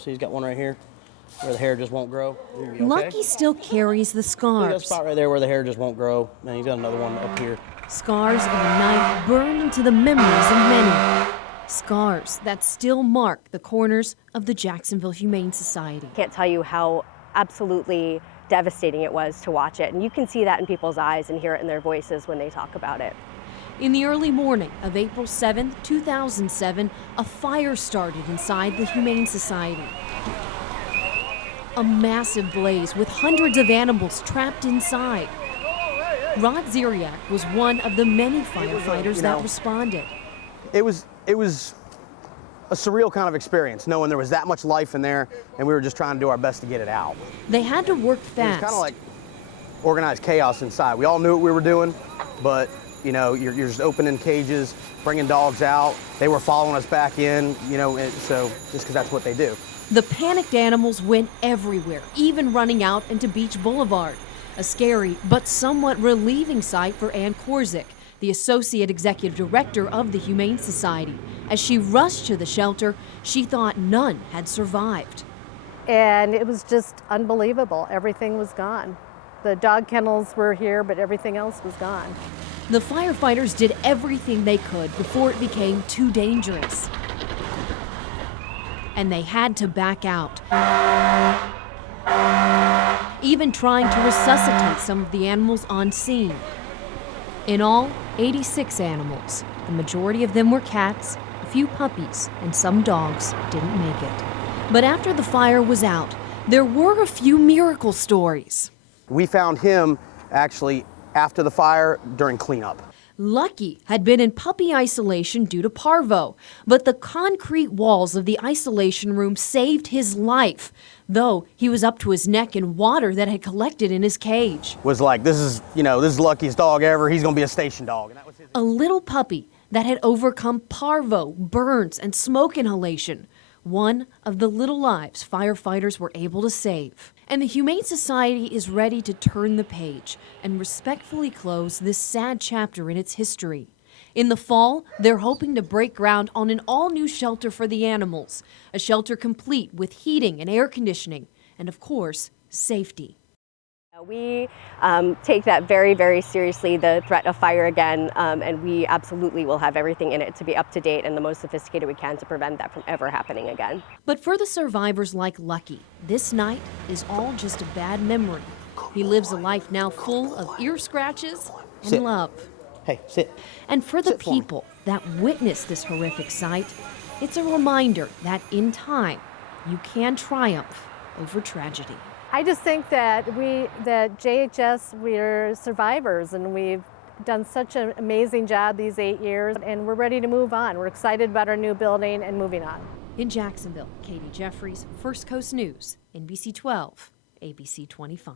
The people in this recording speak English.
See, he's got one right here where the hair just won't grow. Okay? Lucky still carries the See scars. that spot right there where the hair just won't grow? And he's got another one up here. Scars of a knife burned into the memories of many. Scars that still mark the corners of the Jacksonville Humane Society. Can't tell you how absolutely devastating it was to watch it. And you can see that in people's eyes and hear it in their voices when they talk about it. In the early morning of April 7, 2007, a fire started inside the Humane Society. A massive blaze with hundreds of animals trapped inside. Rod Ziriak was one of the many firefighters that responded. It was a surreal kind of experience, knowing there was that much life in there, and we were just trying to do our best to get it out. They had to work fast. It was kind of like organized chaos inside. We all knew what we were doing, but you know, you're just opening cages, bringing dogs out. They were following us back in, you know, so just because that's what they do. The panicked animals went everywhere, even running out into Beach Boulevard. A scary but somewhat relieving sight for Ann Korzik, the Associate Executive Director of the Humane Society. As she rushed to the shelter, she thought none had survived. And it was just unbelievable. Everything was gone. The dog kennels were here, but everything else was gone. The firefighters did everything they could before it became too dangerous. And they had to back out, even trying to resuscitate some of the animals on scene. In all, 86 animals. The majority of them were cats, a few puppies, and some dogs didn't make it. But after the fire was out, there were a few miracle stories. We found him actually after the fire during cleanup. Lucky had been in puppy isolation due to parvo, but the concrete walls of the isolation room saved his life, though he was up to his neck in water that had collected in his cage. Was like, this is Lucky's dog ever. He's gonna be a station dog. And that was his. A little puppy that had overcome parvo, burns, and smoke inhalation. One of the little lives firefighters were able to save. And the Humane Society is ready to turn the page and respectfully close this sad chapter in its history. In the fall, they're hoping to break ground on an all-new shelter for the animals, a shelter complete with heating and air conditioning, and of course, safety. We take that very, very seriously, the threat of fire again, and we absolutely will have everything in it to be up to date and the most sophisticated we can to prevent that from ever happening again. But for the survivors like Lucky, this night is all just a bad memory. He lives a life now full of ear scratches and Sit. love. Hey, sit. And for the Sit for me. people that witness this horrific sight, it's a reminder that in time, you can triumph over tragedy. I just think that that JHS, we're survivors, and we've done such an amazing job these 8 years, and we're ready to move on. We're excited about our new building and moving on. In Jacksonville, Katie Jeffries, First Coast News, NBC 12, ABC 25.